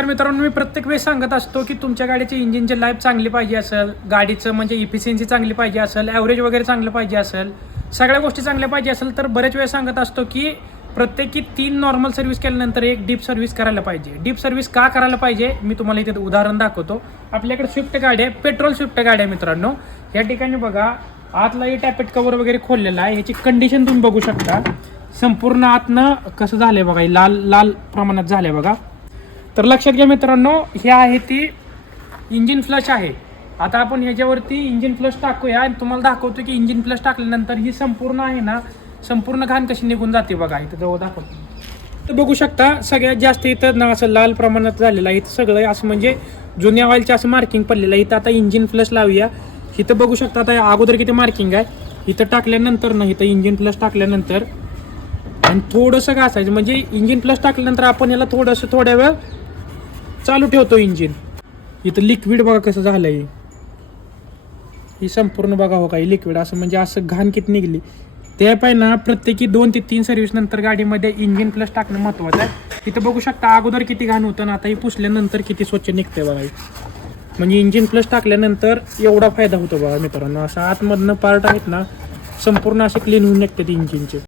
तर मित्रांनो मी प्रत्येक वेळेस सांगत असतो की तुमच्या गाडीची इंजिनची लाईफ चांगली पाहिजे असेल गाडीचं म्हणजे इफिशियन्सी चांगली पाहिजे असेल ॲव्हरेज वगैरे चांगलं पाहिजे असेल सगळ्या गोष्टी चांगल्या पाहिजे असेल तर बरेच वेळेस सांगत असतो की प्रत्येकी तीन नॉर्मल सर्व्हिस केल्यानंतर एक डीप सर्व्हिस करायला पाहिजे. डीप सर्व्हिस का करायला पाहिजे? मी तुम्हाला इथे उदाहरण दाखवतो. आपल्याकडे स्विफ्ट गाडी आहे पेट्रोल स्विफ्ट गाडी आहे मित्रांनो. या ठिकाणी बघा आतलाही टॅपेट कवर वगैरे खोललेला आहे. ह्याची कंडिशन तुम्ही बघू शकता. संपूर्ण आतनं कसं झालं आहे बघा हे लाल लाल प्रमाणात झालं आहे बघा. तर लक्षात घ्या मित्रांनो हे आहे ती इंजिन फ्लश आहे. आता आपण ह्याच्यावरती इंजिन फ्लश टाकूया आणि तुम्हाला दाखवतो की इंजिन फ्लश टाकल्यानंतर ही संपूर्ण आहे ना संपूर्ण घाण कशी निघून जाते बघा इथं जवळ दाखवतो. तर बघू शकता सगळ्यात जास्त इथं ना असं लाल प्रमाणात झालेलं आहे. इथं सगळं असं म्हणजे जुन्या ऑइलचं असं मार्किंग पडलेलं आहे. इथं आता इंजिन फ्लश लावूया. इथं बघू शकता आता अगोदर किती मार्किंग आहे. इथं टाकल्यानंतर ना इथं इंजिन फ्लश टाकल्यानंतर. आणि थोडंसं घासायचं म्हणजे इंजिन प्लस टाकल्यानंतर आपण याला थोडंसं थोड्या वेळ चालू ठेवतो इंजिन. इथं लिक्विड बघा कसं झालंय. ही संपूर्ण बघा हो काही लिक्विड असं म्हणजे असं घाण किती निघली. ते पाय ना प्रत्येकी दोन ते तीन सर्व्हिस नंतर गाडीमध्ये इंजिन प्लस टाकणं महत्त्वाचं आहे. तिथं बघू शकता अगोदर किती घाण होतं ना आता ही पुसल्यानंतर किती स्वच्छ निघते बघा हे. म्हणजे इंजिन प्लस टाकल्यानंतर एवढा फायदा होतो बघा मित्रांनो. असं आतमधनं पार्ट आहेत ना संपूर्ण असे क्लीन होऊन निघतात इंजिनचे